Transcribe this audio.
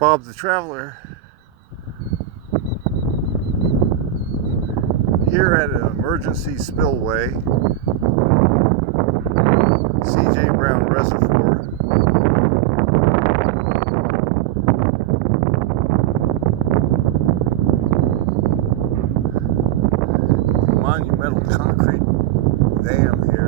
Bob the Traveler here at an emergency spillway, C.J. Brown Reservoir. Monumental concrete dam here.